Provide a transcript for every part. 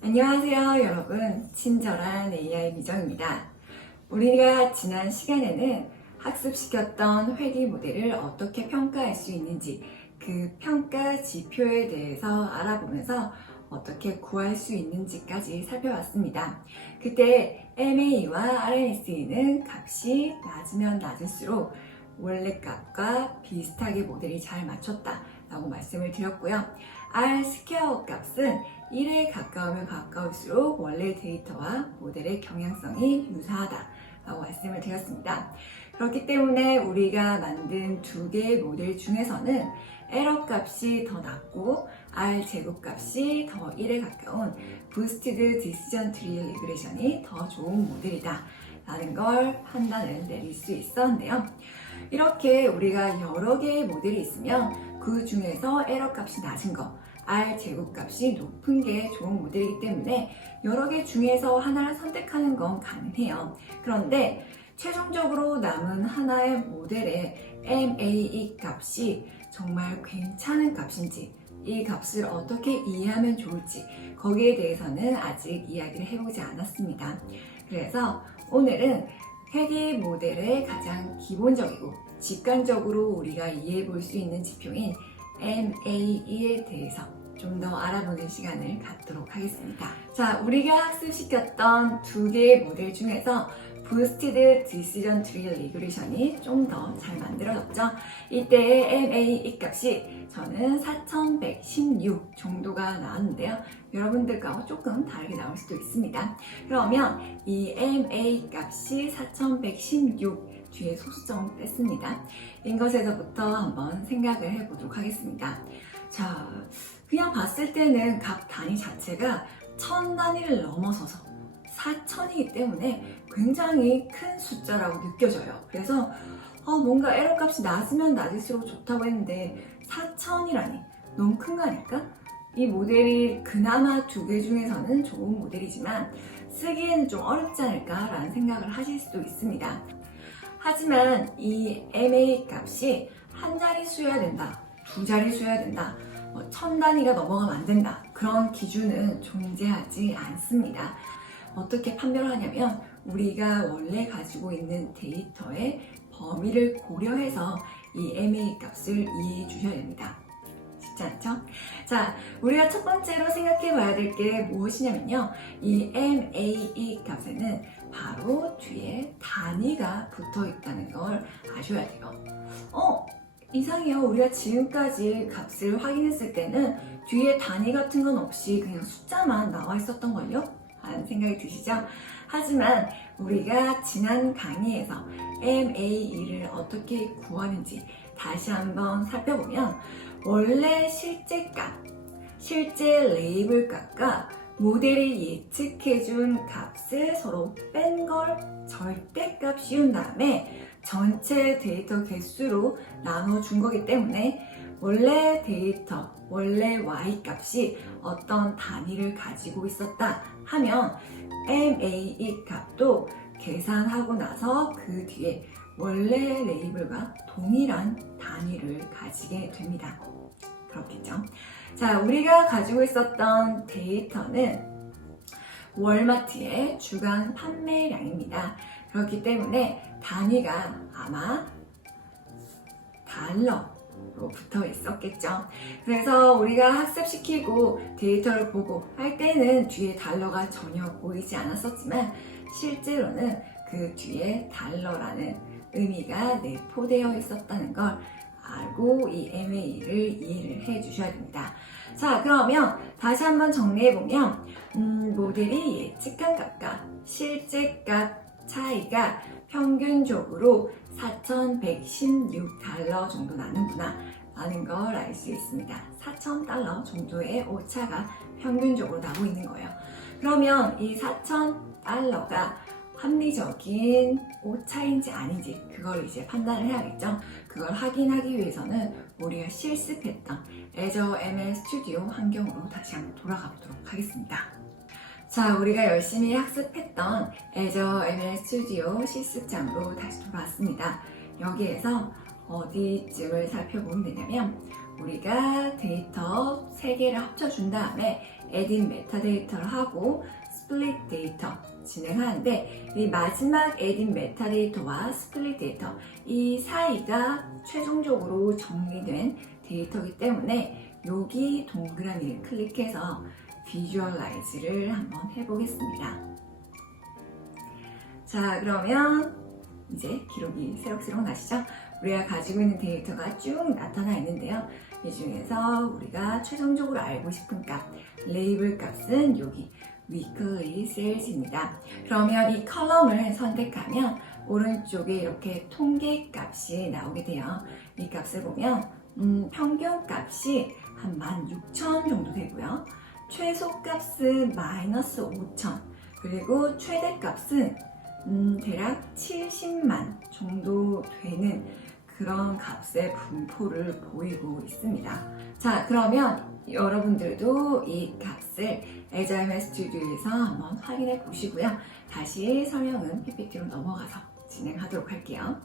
안녕하세요 여러분, 친절한 AI 미정입니다. 우리가 지난 시간에는 학습시켰던 회귀 모델을 어떻게 평가할 수 있는지, 그 평가 지표에 대해서 알아보면서 어떻게 구할 수 있는지까지 살펴봤습니다. 그때 MA와 RNSE는 값이 낮으면 낮을수록 원래 값과 비슷하게 모델이 잘 맞췄다 라고 말씀을 드렸고요. R 스퀘어 값은 1에 가까우면 가까울수록 원래 데이터와 모델의 경향성이 유사하다 라고 말씀을 드렸습니다. 그렇기 때문에 우리가 만든 두 개의 모델 중에서는 에러 값이 더 낮고 R 제곱 값이 더 1에 가까운 부스티드 디시전 트리 리그레션이 더 좋은 모델이다 라는 걸 판단을 내릴 수 있었는데요. 이렇게 우리가 여러 개의 모델이 있으면 그 중에서 에러 값이 낮은 거, R 제곱 값이 높은 게 좋은 모델이기 때문에 여러 개 중에서 하나를 선택하는 건 가능해요. 그런데 최종적으로 남은 하나의 모델의 MAE 값이 정말 괜찮은 값인지, 이 값을 어떻게 이해하면 좋을지 거기에 대해서는 아직 이야기를 해보지 않았습니다. 그래서 오늘은 회귀 모델의 가장 기본적이고 직관적으로 우리가 이해해 볼 수 있는 지표인 MAE에 대해서 좀 더 알아보는 시간을 갖도록 하겠습니다. 자, 우리가 학습시켰던 두 개의 모델 중에서 부스티드 디시전 트리 리그레션이 좀 더 잘 만들어졌죠. 이때의 MAE 값이 저는 4116 정도가 나왔는데요. 여러분들과 조금 다르게 나올 수도 있습니다. 그러면 이 MA 값이 4116 뒤에 소수점을 뺐습니다. 이것에서부터 한번 생각을 해보도록 하겠습니다. 자, 그냥 봤을 때는 각 단위 자체가 1000 단위를 넘어서서 4000이기 때문에 굉장히 큰 숫자라고 느껴져요. 그래서 뭔가 에러 값이 낮으면 낮을수록 좋다고 했는데 4000이라니 너무 큰 거 아닐까? 이 모델이 그나마 두 개 중에서는 좋은 모델이지만 쓰기에는 좀 어렵지 않을까라는 생각을 하실 수도 있습니다. 하지만 이 MA 값이 한 자릿수여야 된다, 두 자릿수여야 된다, 1000 단위가 넘어가면 안 된다, 그런 기준은 존재하지 않습니다. 어떻게 판별을 하냐면 우리가 원래 가지고 있는 데이터의 범위를 고려해서 이 MA 값을 이해해 주셔야 됩니다. 쉽지 않죠? 자, 우리가 첫 번째로 생각해 봐야 될 게 무엇이냐면요, 이 MAE 값에는 바로 뒤에 단위가 붙어 있다는 걸 아셔야 돼요. 이상해요. 우리가 지금까지 값을 확인했을 때는 뒤에 단위 같은 건 없이 그냥 숫자만 나와 있었던 걸요? 라는 생각이 드시죠? 하지만 우리가 지난 강의에서 MAE를 어떻게 구하는지 다시 한번 살펴보면 원래 실제 값, 실제 레이블 값과 모델이 예측해준 값을 서로 뺀 걸 절대값 씌운 다음에 전체 데이터 개수로 나눠준 거기 때문에 원래 데이터, 원래 Y 값이 어떤 단위를 가지고 있었다 하면 MAE 값도 계산하고 나서 그 뒤에 원래 레이블과 동일한 단위를 가지게 됩니다. 그렇겠죠? 자, 우리가 가지고 있었던 데이터는 월마트의 주간 판매량입니다. 그렇기 때문에 단위가 아마 달러로 붙어 있었겠죠. 그래서 우리가 학습시키고 데이터를 보고 할 때는 뒤에 달러가 전혀 보이지 않았었지만 실제로는 그 뒤에 달러라는 의미가 내포되어 있었다는 걸 알고 이 MAE를 이해를 해 주셔야 됩니다. 자, 그러면 다시 한번 정리해보면 모델이 예측한 값과 실제 값 차이가 평균적으로 4116달러 정도 나는구나 라는 걸 알 수 있습니다. 4000달러 정도의 오차가 평균적으로 나고 있는 거예요. 그러면 이 4000달러가 합리적인 오차인지 아닌지 그걸 이제 판단을 해야겠죠. 그걸 확인하기 위해서는 우리가 실습했던 Azure ML Studio 환경으로 다시 한번 돌아가 보도록 하겠습니다. 자, 우리가 열심히 학습했던 Azure ML Studio 실습장으로 다시 돌아왔습니다. 여기에서 어디쯤을 살펴보면 되냐면 우리가 데이터 3개를 합쳐준 다음에 에딧 메타데이터를 하고 스플릿 데이터 진행하는데, 이 마지막 에딧 메타데이터와 스플릿 데이터 이 사이가 최종적으로 정리된 데이터이기 때문에 여기 동그라미를 클릭해서 비주얼라이즈를 한번 해보겠습니다. 자, 그러면 이제 기록이 새록새록 나시죠? 우리가 가지고 있는 데이터가 쭉 나타나 있는데요. 이 중에서 우리가 최종적으로 알고 싶은 값, 레이블 값은 여기 weekly sales입니다. 그러면 이 컬럼을 선택하면 오른쪽에 이렇게 통계 값이 나오게 돼요. 이 값을 보면 평균 값이 한 16,000 정도 되고요. 최소 값은 마이너스 5,000, 그리고 최대 값은 대략 70만 정도 되는 그런 값의 분포를 보이고 있습니다. 자, 그러면 여러분들도 이 값을 Agile 스튜디오에서 한번 확인해 보시고요. 다시 설명은 PPT로 넘어가서 진행하도록 할게요.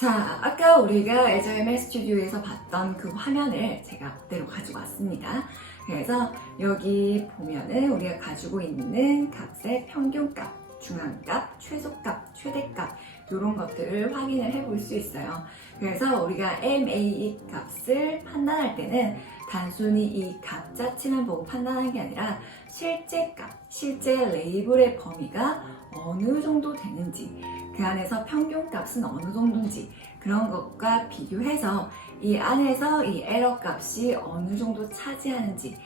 자, 아까 우리가 Agile 스튜디오에서 봤던 그 화면을 제가 그대로 가지고 왔습니다. 그래서 여기 보면은 우리가 가지고 있는 값의 평균값, 중앙값, 최소값, 최대값 이런 것들을 확인을 해볼 수 있어요. 그래서 우리가 MAE 값을 판단할 때는 단순히 이 값 자체만 보고 판단하는 게 아니라 실제 값, 실제 레이블의 범위가 어느 정도 되는지, 그 안에서 평균 값은 어느 정도인지 그런 것과 비교해서 이 안에서 이 에러 값이 어느 정도 차지하는지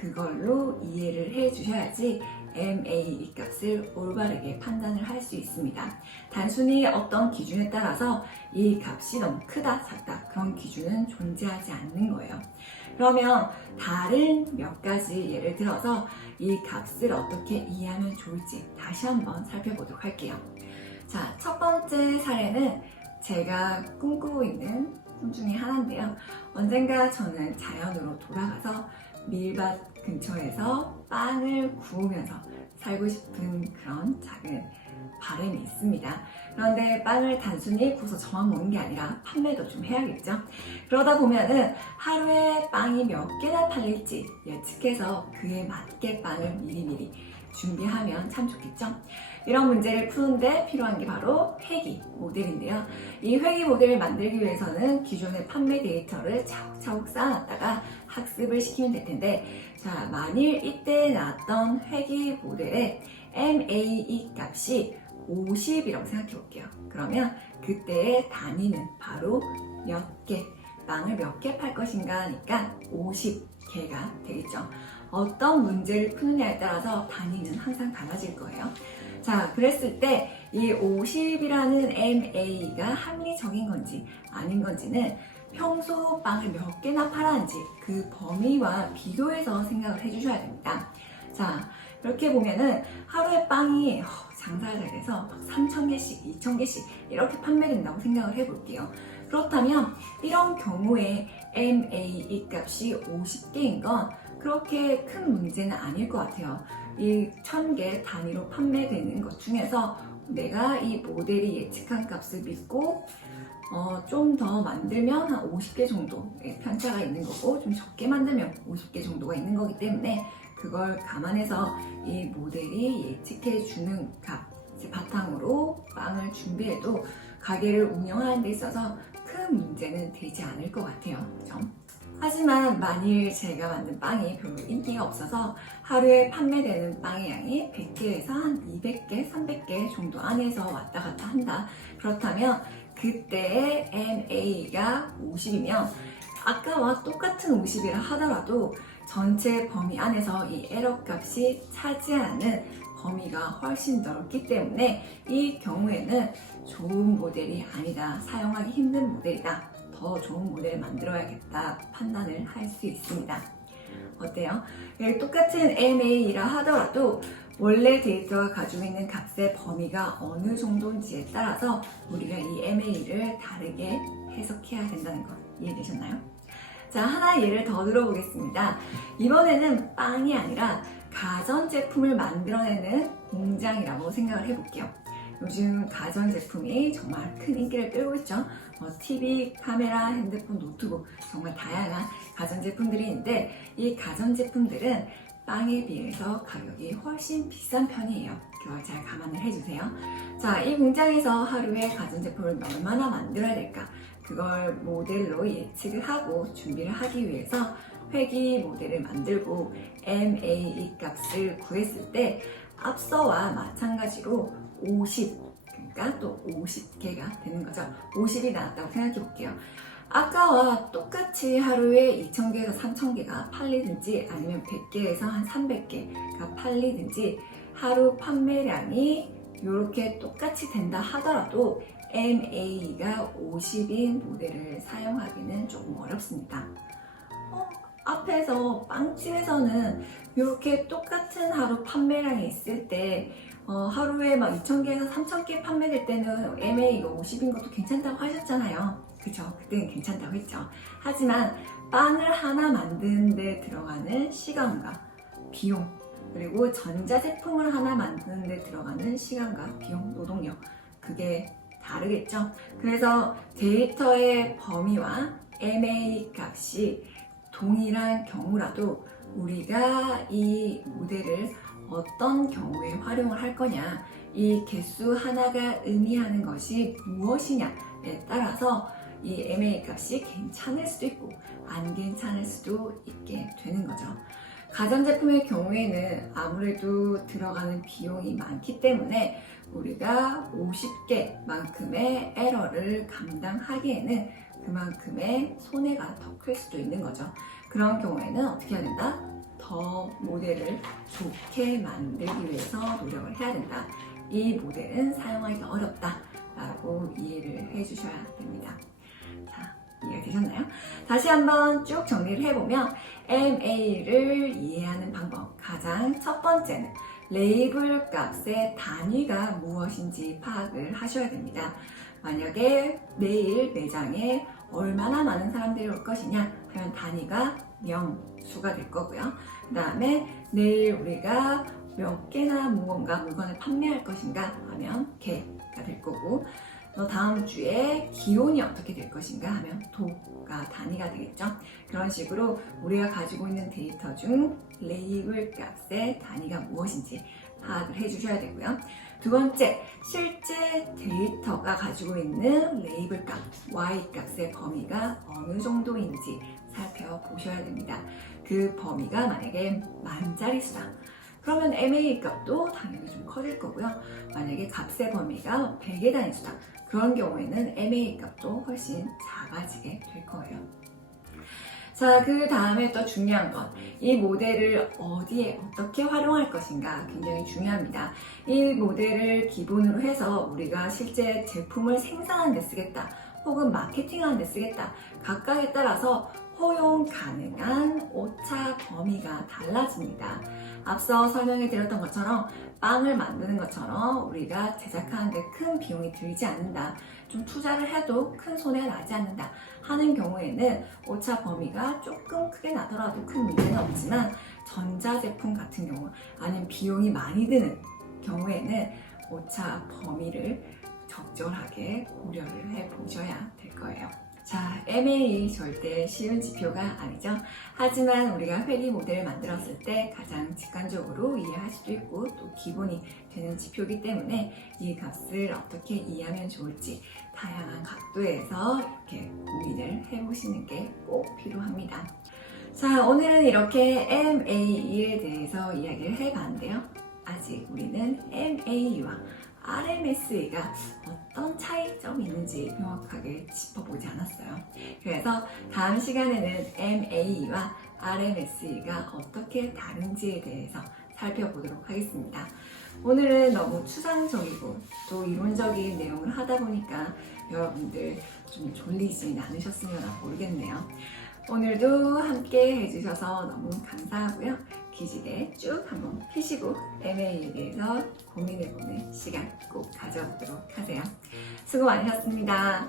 그걸로 이해를 해 주셔야지 MAE 값을 올바르게 판단을 할 수 있습니다. 단순히 어떤 기준에 따라서 이 값이 너무 크다, 작다 그런 기준은 존재하지 않는 거예요. 그러면 다른 몇 가지 예를 들어서 이 값을 어떻게 이해하면 좋을지 다시 한번 살펴보도록 할게요. 자, 첫 번째 사례는 제가 꿈꾸고 있는 꿈 중에 하나인데요. 언젠가 저는 자연으로 돌아가서 밀밭 근처에서 빵을 구우면서 살고 싶은 그런 작은 바람이 있습니다. 그런데 빵을 단순히 구워서 저만 먹는 게 아니라 판매도 좀 해야겠죠. 그러다 보면은 하루에 빵이 몇 개나 팔릴지 예측해서 그에 맞게 빵을 미리미리 준비하면 참 좋겠죠. 이런 문제를 푸는데 필요한 게 바로 회귀 모델인데요. 이 회귀 모델을 만들기 위해서는 기존의 판매 데이터를 차곡차곡 쌓아놨다가 학습을 시키면 될 텐데, 자, 만일 이때 나왔던 회귀 모델의 MAE 값이 50이라고 생각해 볼게요. 그러면 그때의 단위는 바로 몇 개, 빵을 몇 개 팔 것인가 하니까 50개가 되겠죠. 어떤 문제를 푸느냐에 따라서 단위는 항상 달라질 거예요. 자, 그랬을 때 이 50이라는 MA가 합리적인 건지 아닌 건지는 평소 빵을 몇 개나 팔았는지 그 범위와 비교해서 생각을 해주셔야 됩니다. 자, 이렇게 보면은 하루에 빵이 장사가 잘 돼서 3,000개씩, 2,000개씩 이렇게 판매된다고 생각을 해볼게요. 그렇다면 이런 경우에 MAE 값이 50개인 건 그렇게 큰 문제는 아닐 것 같아요. 이 1,000개 단위로 판매되는 것 중에서 내가 이 모델이 예측한 값을 믿고 좀 더 만들면 한 50개 정도의 편차가 있는 거고, 좀 적게 만들면 50개 정도가 있는 거기 때문에 그걸 감안해서 이 모델이 예측해 주는 값 바탕으로 빵을 준비해도 가게를 운영하는 데 있어서 큰 문제는 되지 않을 것 같아요. 그죠? 하지만 만일 제가 만든 빵이 별로 인기가 없어서 하루에 판매되는 빵의 양이 100개에서 한 200개, 300개 정도 안에서 왔다 갔다 한다. 그렇다면 그때의 MA가 50이면 아까와 똑같은 50이라 하더라도 전체 범위 안에서 이 에러 값이 차지하는 범위가 훨씬 넓기 때문에 이 경우에는 좋은 모델이 아니다, 사용하기 힘든 모델이다, 더 좋은 모델을 만들어야겠다 판단을 할 수 있습니다. 어때요? 똑같은 MA라 하더라도 원래 데이터가 가지고 있는 값의 범위가 어느 정도인지에 따라서 우리가 이 MA를 다르게 해석해야 된다는 거 이해되셨나요? 자, 하나 예를 더 들어보겠습니다. 이번에는 빵이 아니라 가전제품을 만들어내는 공장이라고 생각을 해볼게요. 요즘 가전제품이 정말 큰 인기를 끌고 있죠. TV, 카메라, 핸드폰, 노트북 정말 다양한 가전제품들이 있는데 이 가전제품들은 빵에 비해서 가격이 훨씬 비싼 편이에요. 그걸 잘 감안을 해주세요. 자, 이 공장에서 하루에 가전제품을 얼마나 만들어야 될까? 그걸 모델로 예측을 하고 준비를 하기 위해서 회기 모델을 만들고 MAE 값을 구했을 때 앞서와 마찬가지로 50, 그러니까 또 50개가 되는 거죠. 50이 나왔다고 생각해 볼게요. 아까와 똑같이 하루에 2,000개에서 3,000개가 팔리든지 아니면 100개에서 한 300개가 팔리든지 하루 판매량이 이렇게 똑같이 된다 하더라도 MAE가 50인 모델을 사용하기는 조금 어렵습니다. 앞에서 빵집에서는 이렇게 똑같은 하루 판매량이 있을 때 하루에 막 2,000개에서 3,000개 판매될 때는 MAE가 50인 것도 괜찮다고 하셨잖아요. 그쵸? 그때는 괜찮다고 했죠. 하지만 빵을 하나 만드는 데 들어가는 시간과 비용, 그리고 전자제품을 하나 만드는 데 들어가는 시간과 비용, 노동력, 그게 다르겠죠. 그래서 데이터의 범위와 MAE 값이 동일한 경우라도 우리가 이 모델을 어떤 경우에 활용을 할 거냐, 이 개수 하나가 의미하는 것이 무엇이냐에 따라서 이 MA 값이 괜찮을 수도 있고 안 괜찮을 수도 있게 되는 거죠. 가전제품의 경우에는 아무래도 들어가는 비용이 많기 때문에 우리가 50개만큼의 에러를 감당하기에는 그만큼의 손해가 더 클 수도 있는 거죠. 그런 경우에는 어떻게 해야 된다? 더 모델을 좋게 만들기 위해서 노력을 해야 된다. 이 모델은 사용하기가 어렵다 라고 이해를 해 주셔야 됩니다. 자, 이해가 되셨나요? 다시 한번 쭉 정리를 해보면 MA를 이해하는 방법, 가장 첫 번째는 레이블 값의 단위가 무엇인지 파악을 하셔야 됩니다. 만약에 내일 매장에 얼마나 많은 사람들이 올 것이냐 하면 단위가 명수가 될 거고요. 그 다음에 내일 우리가 몇 개나 무언가 물건을 판매할 것인가 하면 개가 될 거고, 또 다음 주에 기온이 어떻게 될 것인가 하면 도가 단위가 되겠죠. 그런 식으로 우리가 가지고 있는 데이터 중 레이블 값의 단위가 무엇인지 파악을 해주셔야 되고요. 두 번째, 실제 데이터가 가지고 있는 레이블 값, Y 값의 범위가 어느 정도인지 살펴보셔야 됩니다. 그 범위가 만약에 만자리수다. 그러면 MA 값도 당연히 좀 커질 거고요. 만약에 값의 범위가 100의 단위수다. 그런 경우에는 MA 값도 훨씬 작아지게 될 거예요. 자, 그 다음에 또 중요한 건 이 모델을 어디에 어떻게 활용할 것인가 굉장히 중요합니다. 이 모델을 기본으로 해서 우리가 실제 제품을 생산하는 데 쓰겠다, 혹은 마케팅하는 데 쓰겠다, 각각에 따라서 허용 가능한 오차 범위가 달라집니다. 앞서 설명해 드렸던 것처럼 빵을 만드는 것처럼 우리가 제작하는데 큰 비용이 들지 않는다, 좀 투자를 해도 큰 손해가 나지 않는다 하는 경우에는 오차 범위가 조금 크게 나더라도 큰 문제는 없지만, 전자제품 같은 경우 아니면 비용이 많이 드는 경우에는 오차 범위를 적절하게 고려를 해 보셔야 될 거예요. 자, MA 절대 쉬운 지표가 아니죠. 하지만 우리가 회계 모델을 만들었을 때 가장 직관적으로 이해할 수도 있고 또 기본이 되는 지표이기 때문에 이 값을 어떻게 이해하면 좋을지 다양한 각도에서 이렇게 고민을 해보시는 게 꼭 필요합니다. 자, 오늘은 이렇게 MAE에 대해서 이야기를 해봤는데요. 아직 우리는 MAE와 RMSE가 어떤 차이점이 있는지 명확하게 짚어보지 않았어요. 그래서 다음 시간에는 MAE와 RMSE가 어떻게 다른지에 대해서 살펴보도록 하겠습니다. 오늘은 너무 추상적이고 또 이론적인 내용을 하다 보니까 여러분들 좀 졸리진 않으셨으면 모르겠네요. 오늘도 함께 해주셔서 너무 감사하고요. 기지개 쭉 한번 펴시고 MA에 대해서 고민해보는 시간 꼭 가져보도록 하세요. 수고 많으셨습니다.